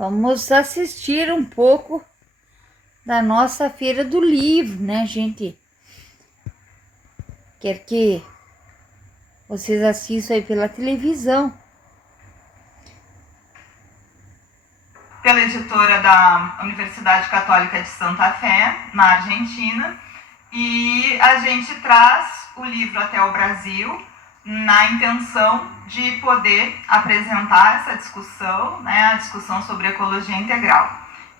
Vamos assistir um pouco da nossa Feira do Livro, né, gente? Quer que vocês assistam aí pela televisão. Pela editora da Universidade Católica de Santa Fé, na Argentina, e a gente traz o livro até o Brasil na intenção de poder apresentar essa discussão, né, a discussão sobre ecologia integral.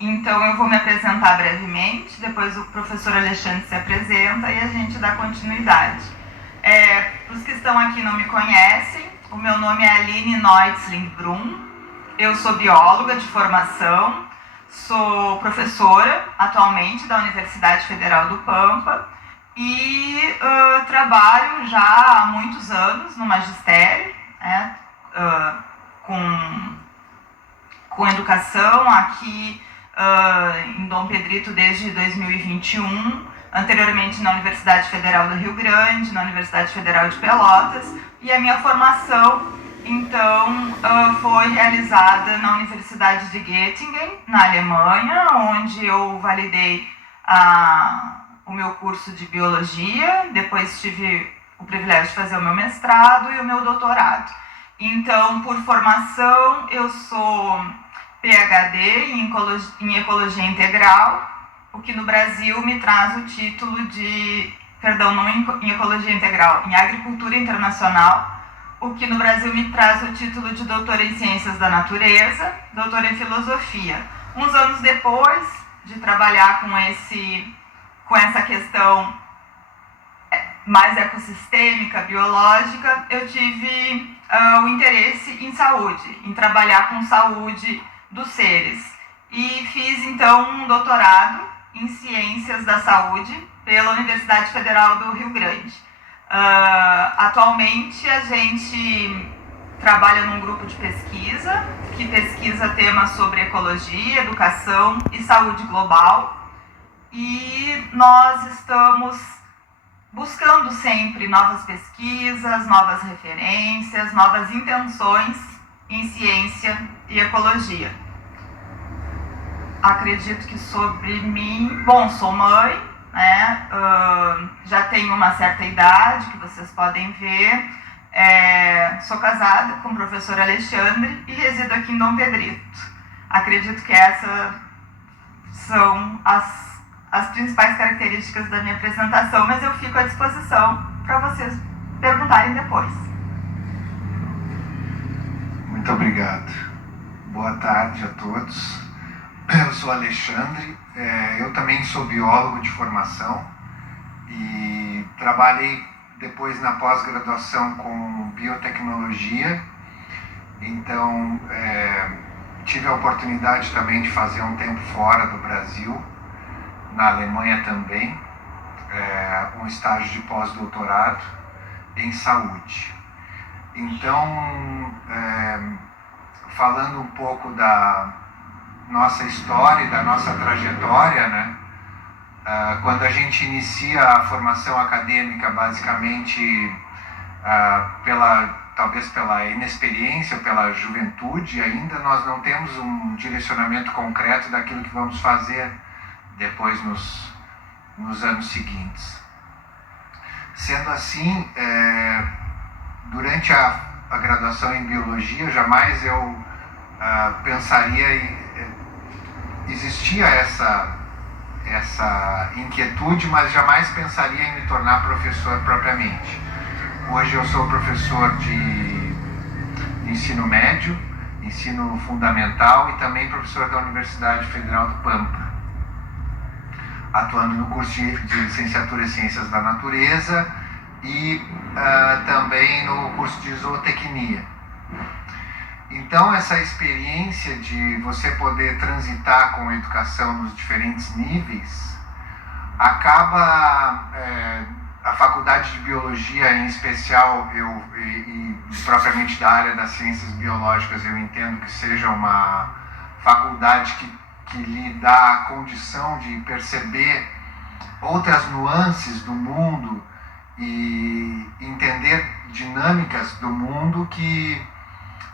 Então eu vou me apresentar brevemente, depois o professor Alexandre se apresenta e a gente dá continuidade. Para os que estão aqui e não me conhecem, o meu nome é Aline Neutzling-Brum, eu sou bióloga de formação, sou professora atualmente da Universidade Federal do Pampa e trabalho já há muitos anos no magistério, né, com educação aqui em Dom Pedrito desde 2021, anteriormente na Universidade Federal do Rio Grande, na Universidade Federal de Pelotas, e a minha formação então foi realizada na Universidade de Göttingen, na Alemanha, onde eu validei o meu curso de biologia, depois tive o privilégio de fazer o meu mestrado e o meu doutorado. Então, por formação, eu sou PhD em Ecologia Integral, o que no Brasil me traz o título de, não em Ecologia Integral, em Agricultura Internacional, o que no Brasil me traz o título de doutora em Ciências da Natureza, doutora em Filosofia. Uns anos depois de trabalhar com essa questão mais ecossistêmica, biológica, eu tive o interesse em saúde, em trabalhar com saúde dos seres. E fiz, então, um doutorado em Ciências da Saúde pela Universidade Federal do Rio Grande. Atualmente a gente trabalha num grupo de pesquisa que pesquisa temas sobre ecologia, educação e saúde global, e nós estamos buscando sempre novas pesquisas, novas referências, novas intenções em ciência e ecologia. Acredito que sobre mim, sou mãe, né? Já tenho uma certa idade, que vocês podem ver, sou casada com o professor Alexandre e resido aqui em Dom Pedrito. Acredito que essas são as principais características da minha apresentação, mas eu fico à disposição para vocês perguntarem depois. Muito obrigado. Boa tarde a todos. Eu sou Alexandre, eu também sou biólogo de formação e trabalhei depois na pós-graduação com biotecnologia, então tive a oportunidade também de fazer um tempo fora do Brasil, na Alemanha também, um estágio de pós-doutorado em saúde. Então, falando um pouco da nossa história e da nossa trajetória, né? Quando a gente inicia a formação acadêmica, basicamente talvez pela inexperiência, pela juventude ainda, nós não temos um direcionamento concreto daquilo que vamos fazer depois nos anos seguintes. Sendo assim, durante a graduação em biologia, jamais eu pensaria existia essa inquietude, mas jamais pensaria em me tornar professor propriamente. Hoje eu sou professor de ensino médio, ensino fundamental e também professor da Universidade Federal do Pampa, atuando no curso de licenciatura em Ciências da Natureza e também no curso de zootecnia. Então, essa experiência de você poder transitar com a educação nos diferentes níveis, acaba, a faculdade de biologia em especial, e propriamente da área das ciências biológicas, eu entendo que seja uma faculdade que lhe dá a condição de perceber outras nuances do mundo e entender dinâmicas do mundo que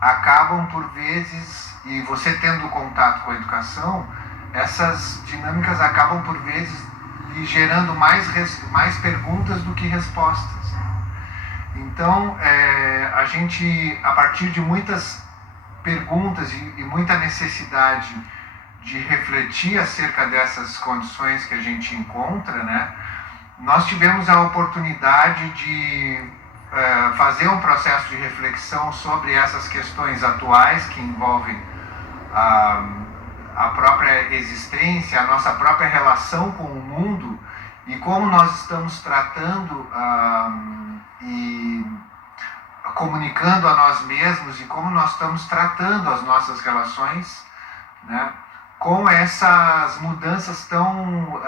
acabam por vezes, e você tendo contato com a educação, essas dinâmicas acabam por vezes lhe gerando mais perguntas do que respostas. Então, a gente, a partir de muitas perguntas e muita necessidade de refletir acerca dessas condições que a gente encontra, né, nós tivemos a oportunidade de fazer um processo de reflexão sobre essas questões atuais que envolvem a própria existência, a nossa própria relação com o mundo e como nós estamos tratando e comunicando a nós mesmos e como nós estamos tratando as nossas relações, né, com essas mudanças tão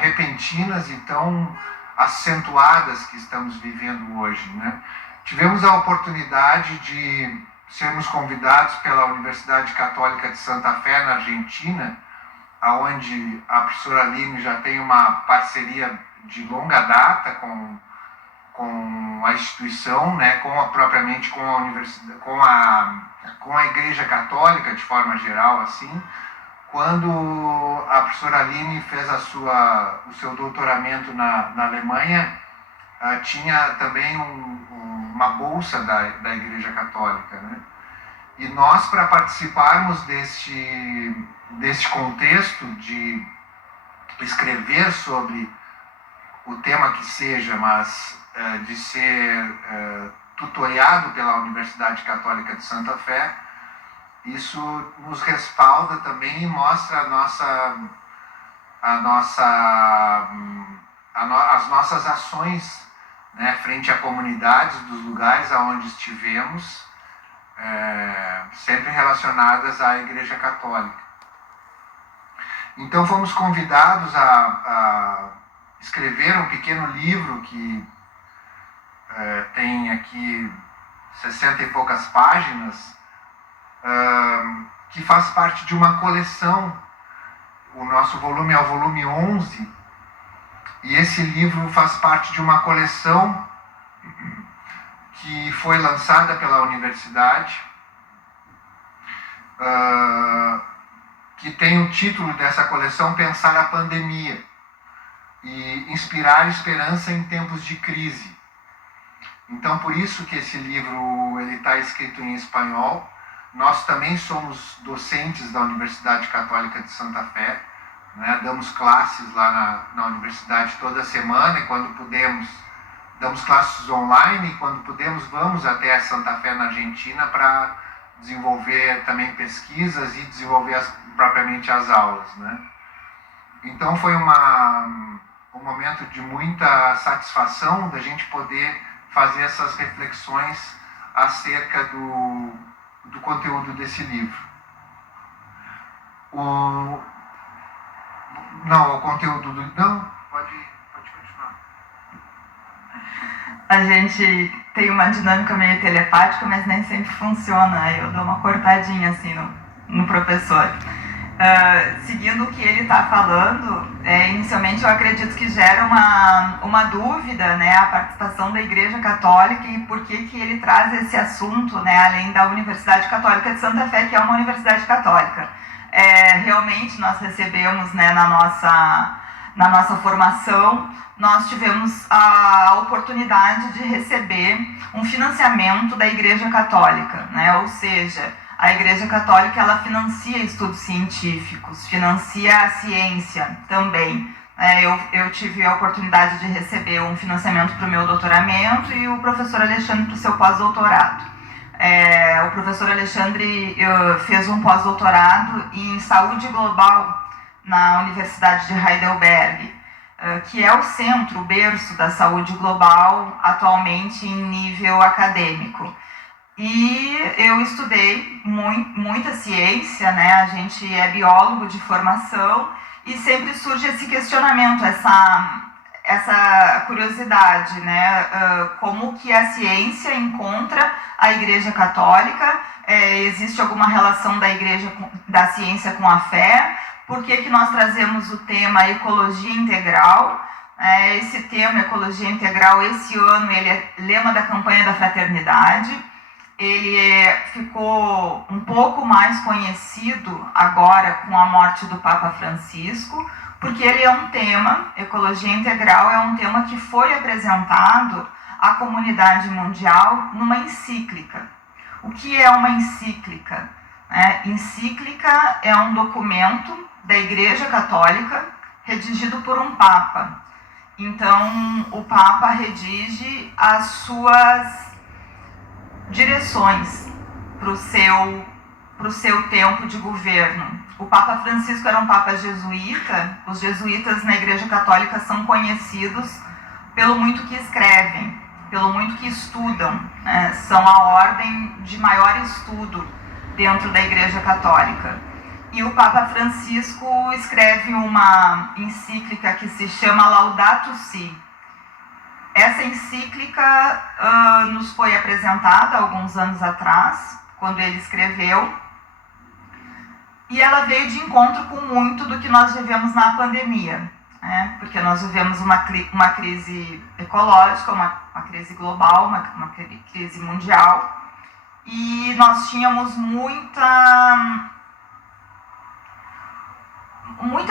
repentinas e tão acentuadas que estamos vivendo hoje, né? Tivemos a oportunidade de sermos convidados pela Universidade Católica de Santa Fé, na Argentina, onde a professora Aline já tem uma parceria de longa data com a instituição, né, propriamente com a universidade, com a Igreja Católica de forma geral, assim. Quando a professora Aline fez o seu doutoramento na Alemanha, tinha também uma bolsa da Igreja Católica, né? E nós, para participarmos deste contexto de escrever sobre o tema que seja, mas de ser tutoriado pela Universidade Católica de Santa Fé, isso nos respalda também e mostra as nossas ações, né, frente a comunidades dos lugares aonde estivemos, sempre relacionadas à Igreja Católica. Então fomos convidados a escrever um pequeno livro que tem aqui 60 e poucas páginas, que faz parte de uma coleção. O nosso volume é o volume 11, e esse livro faz parte de uma coleção que foi lançada pela universidade, que tem o título dessa coleção Pensar a Pandemia e Inspirar Esperança em Tempos de Crise. Então, por isso que esse livro está escrito em espanhol. Nós também somos docentes da Universidade Católica de Santa Fé, né? Damos classes lá na universidade toda semana, e quando podemos, damos classes online, e quando podemos, vamos até a Santa Fé, na Argentina, para desenvolver também pesquisas e desenvolver propriamente as aulas, né? Então foi um momento de muita satisfação da gente poder fazer essas reflexões acerca do conteúdo desse livro. O conteúdo do... Não, pode continuar. A gente tem uma dinâmica meio telepática, mas nem sempre funciona. Eu dou uma cortadinha assim no professor. Seguindo o que ele está falando, inicialmente eu acredito que gera uma dúvida, né, a participação da Igreja Católica e por que ele traz esse assunto, né, além da Universidade Católica de Santa Fé, que é uma universidade católica. Realmente nós recebemos, né, na nossa formação, nós tivemos a oportunidade de receber um financiamento da Igreja Católica, né, ou seja, a Igreja Católica, ela financia estudos científicos, financia a ciência também. Eu tive a oportunidade de receber um financiamento para o meu doutoramento e o professor Alexandre para o seu pós-doutorado. O professor Alexandre fez um pós-doutorado em saúde global na Universidade de Heidelberg, que é o centro, o berço da saúde global atualmente em nível acadêmico. E eu estudei muita ciência, né? A gente é biólogo de formação e sempre surge esse questionamento, essa curiosidade, né? Como que a ciência encontra a Igreja Católica? Existe alguma relação da ciência com a fé? Por que nós trazemos o tema ecologia integral? Esse tema, ecologia integral, esse ano, ele é lema da campanha da fraternidade. ele ficou um pouco mais conhecido agora com a morte do Papa Francisco, porque ele é um tema, ecologia integral é um tema que foi apresentado à comunidade mundial numa encíclica. O que é uma encíclica? Encíclica é um documento da Igreja Católica redigido por um Papa. Então, o Papa redige as suas direções para o seu tempo de governo. O Papa Francisco era um Papa jesuíta. Os jesuítas na Igreja Católica são conhecidos pelo muito que escrevem, pelo muito que estudam, né? São a ordem de maior estudo dentro da Igreja Católica. E o Papa Francisco escreve uma encíclica que se chama Laudato Si. Essa encíclica nos foi apresentada alguns anos atrás, quando ele escreveu, e ela veio de encontro com muito do que nós vivemos na pandemia, né? Porque nós vivemos uma crise ecológica, uma crise global, uma crise mundial, e nós tínhamos muita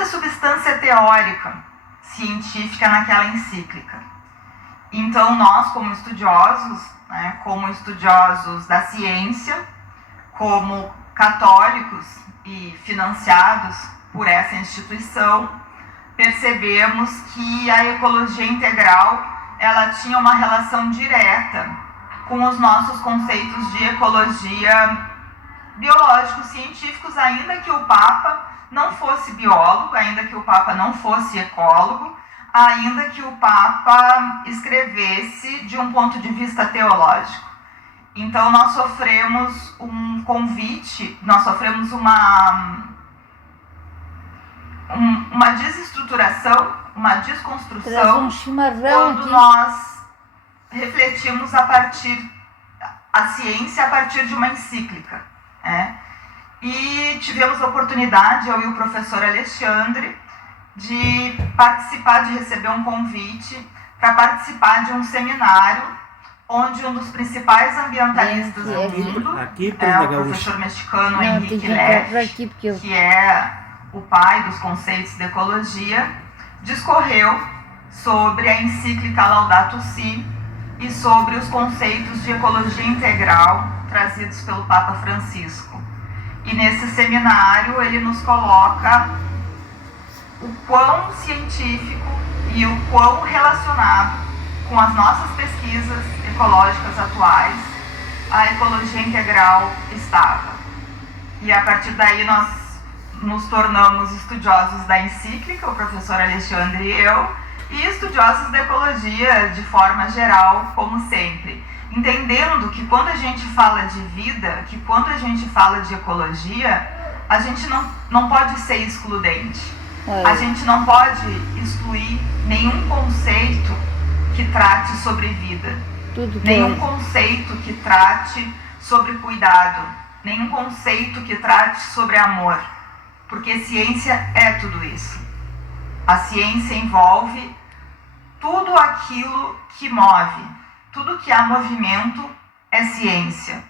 substância teórica, científica naquela encíclica. Então nós, como estudiosos, né, como estudiosos da ciência, como católicos e financiados por essa instituição, percebemos que a ecologia integral ela tinha uma relação direta com os nossos conceitos de ecologia biológicos científicos, ainda que o Papa não fosse biólogo, ainda que o Papa não fosse ecólogo, ainda que o Papa escrevesse de um ponto de vista teológico. Então nós sofremos um convite, nós sofremos uma desestruturação, uma desconstrução, quando nós refletimos a ciência a partir de uma encíclica, né? E tivemos a oportunidade, eu e o professor Alexandre, de participar, de receber um convite para participar de um seminário onde um dos principais ambientalistas do mundo, o professor mexicano Henrique Leff, que é o pai dos conceitos de ecologia, discorreu sobre a encíclica Laudato Si e sobre os conceitos de ecologia integral trazidos pelo Papa Francisco. E nesse seminário ele nos coloca o quão científico e o quão relacionado com as nossas pesquisas ecológicas atuais a ecologia integral estava. E a partir daí nós nos tornamos estudiosos da encíclica, o professor Alexandre e eu, e estudiosos da ecologia de forma geral, como sempre. Entendendo que quando a gente fala de vida, que quando a gente fala de ecologia, a gente não pode ser excludente. A gente não pode excluir nenhum conceito que trate sobre vida, nenhum conceito que trate sobre cuidado, nenhum conceito que trate sobre amor, porque ciência é tudo isso. A ciência envolve tudo aquilo que move, tudo que há movimento é ciência.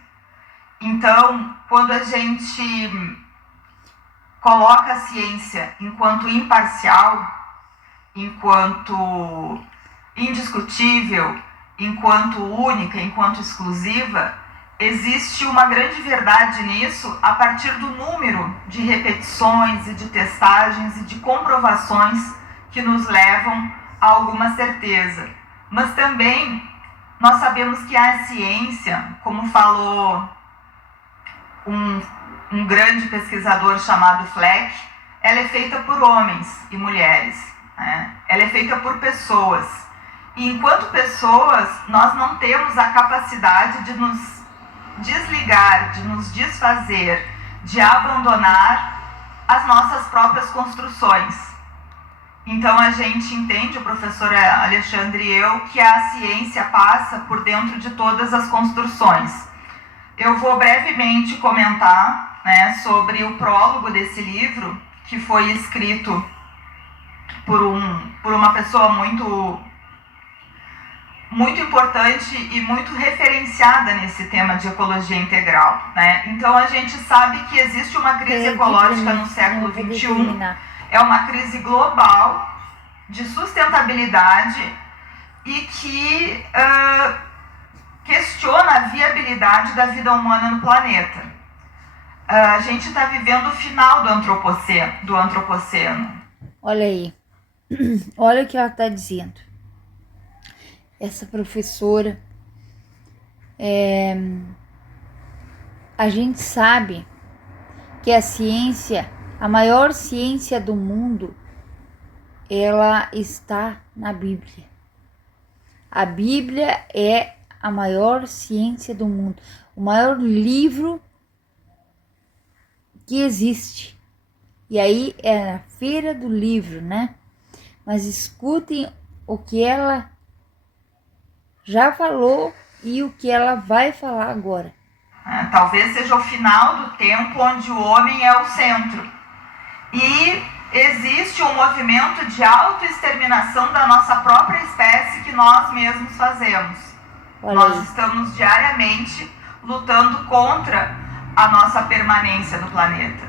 Então, quando a gente coloca a ciência enquanto imparcial, enquanto indiscutível, enquanto única, enquanto exclusiva, existe uma grande verdade nisso a partir do número de repetições e de testagens e de comprovações que nos levam a alguma certeza. Mas também nós sabemos que a ciência, como falou um grande pesquisador chamado Fleck, ela é feita por homens e mulheres, né? Ela é feita por pessoas. E enquanto pessoas, nós não temos a capacidade de nos desligar, de nos desfazer, de abandonar as nossas próprias construções. Então a gente entende, o professor Alexandre e eu, que a ciência passa por dentro de todas as construções. Eu vou brevemente comentar, né, sobre o prólogo desse livro, que foi escrito por uma pessoa muito muito importante e muito referenciada nesse tema de ecologia integral, né? Então a gente sabe que existe uma crise ecológica no século XXI, é uma crise global de sustentabilidade e que questiona a viabilidade da vida humana no planeta. A gente está vivendo o final do antropoceno. Olha aí, olha o que ela está dizendo. Essa professora, a gente sabe que a ciência, a maior ciência do mundo, ela está na Bíblia. A Bíblia é a maior ciência do mundo, o maior livro que existe. E aí é a feira do livro, né? Mas escutem o que ela já falou e o que ela vai falar agora. Talvez seja o final do tempo onde o homem é o centro. E existe um movimento de autoexterminação da nossa própria espécie que nós mesmos fazemos. Nós estamos diariamente lutando contra a nossa permanência no planeta.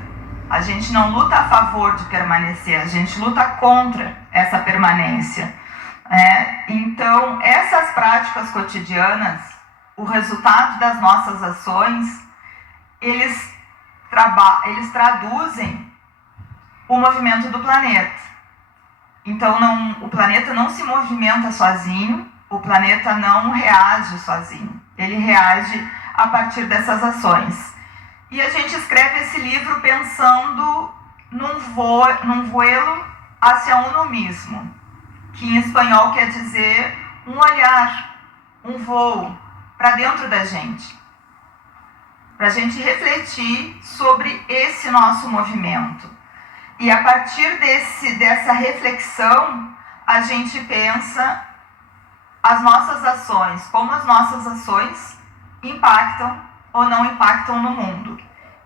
A gente não luta a favor de permanecer, a gente luta contra essa permanência. Então, essas práticas cotidianas, o resultado das nossas ações, eles traduzem o movimento do planeta. Então, o planeta não se movimenta sozinho, o planeta não reage sozinho, ele reage a partir dessas ações. E a gente escreve esse livro pensando num vuelo hacia uno mismo, que em espanhol quer dizer um olhar, um voo para dentro da gente, para a gente refletir sobre esse nosso movimento. E a partir dessa reflexão, a gente pensa as nossas ações, como as nossas ações impactam ou não impactam no mundo.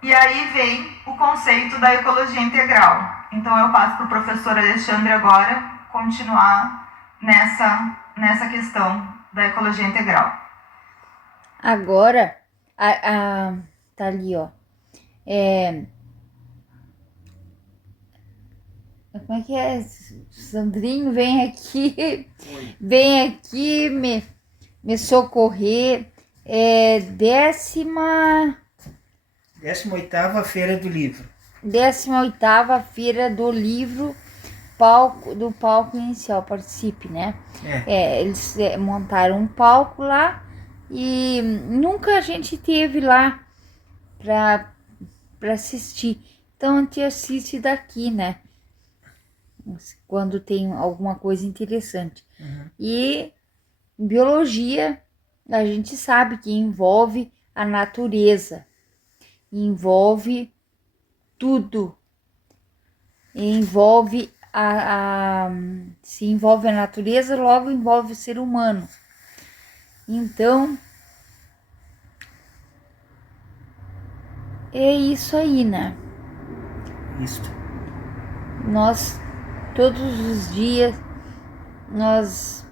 E aí vem o conceito da ecologia integral. Então eu passo para o professor Alexandre agora continuar nessa questão da ecologia integral. Agora, tá ali, ó. Como é que é? Sandrinho, vem aqui. Oi. Vem aqui me socorrer. 18ª Feira do Livro. 18ª Feira do Livro, do palco inicial, participe, né? Eles montaram um palco lá e nunca a gente teve lá para assistir. Então a gente assiste daqui, né? Quando tem alguma coisa interessante. E biologia, a gente sabe que envolve a natureza, envolve tudo, envolve se envolve a natureza, logo envolve o ser humano. Então é isso aí, né? Isso. Nós todos os dias nós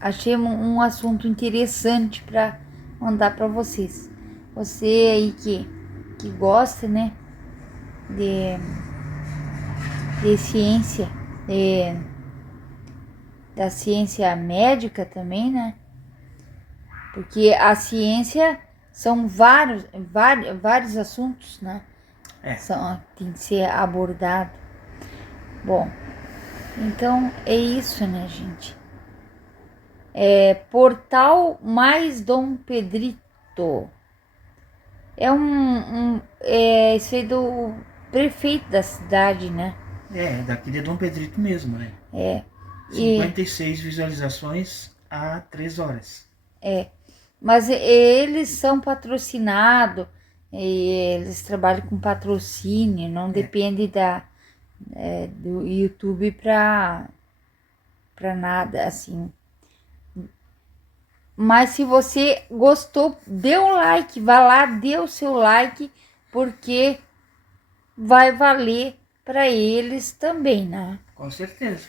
achamos um assunto interessante para mandar para vocês. Você aí que gosta, né, de ciência, da ciência médica também, né? Porque a ciência são vários assuntos, né? Tem que ser abordado. Bom, então é isso, né, gente? Portal mais Dom Pedrito. Isso aí do prefeito da cidade, né? Daqui de Dom Pedrito mesmo, né? 56 visualizações há 3 horas. Mas eles são patrocinados, eles trabalham com patrocínio, não depende do YouTube para nada, assim. Mas se você gostou, dê um like, vá lá, dê o seu like, porque vai valer para eles também, né? Com certeza.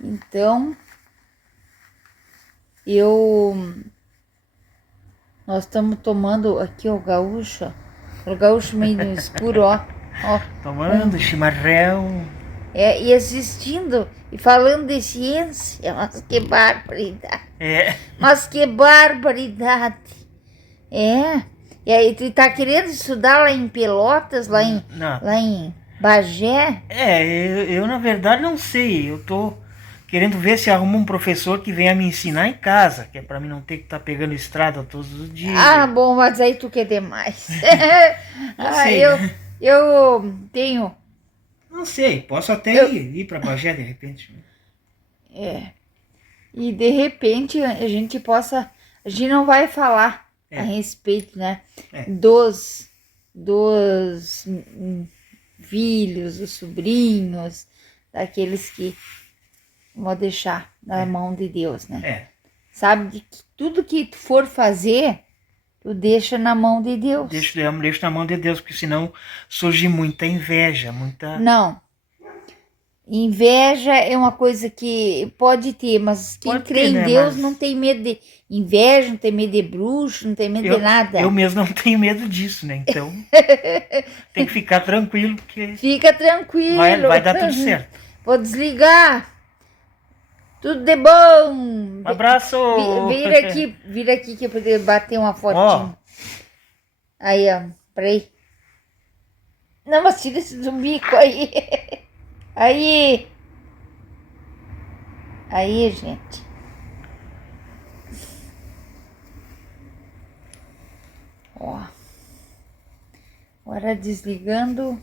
Então, Nós estamos tomando aqui o gaúcho meio no escuro, ó. Tomando chimarrão. E assistindo e falando de ciência, mas que barbaridade. Mas que barbaridade. E aí, tu tá querendo estudar lá em Pelotas, lá em Bagé? Eu na verdade não sei. Eu tô querendo ver se arruma um professor que venha me ensinar em casa, que é pra mim não ter que estar pegando estrada todos os dias. Bom, mas aí tu quer demais. Não sei, eu tenho... Não sei, posso até ir pra Bagé de repente. E de repente a gente não vai falar a respeito, né? Dos filhos, dos sobrinhos, daqueles que vão deixar na mão de Deus, né? Sabe, de que tudo que tu for fazer, tu deixa na mão de Deus. Deixo na mão de Deus, porque senão surge muita inveja, Não. Inveja é uma coisa que pode ter, mas quem crê em Deus não tem medo de inveja, não tem medo de bruxo, não tem medo de nada. Eu mesmo não tenho medo disso, né? Então, tem que ficar tranquilo, porque... Fica tranquilo. Vai dar tudo certo. Vou desligar. Tudo de bom. Um abraço. Vira aqui que eu poder bater uma fotinha. Aí, ó. Peraí. Não, mas tira esse do bico aí. Aí, gente. Agora desligando.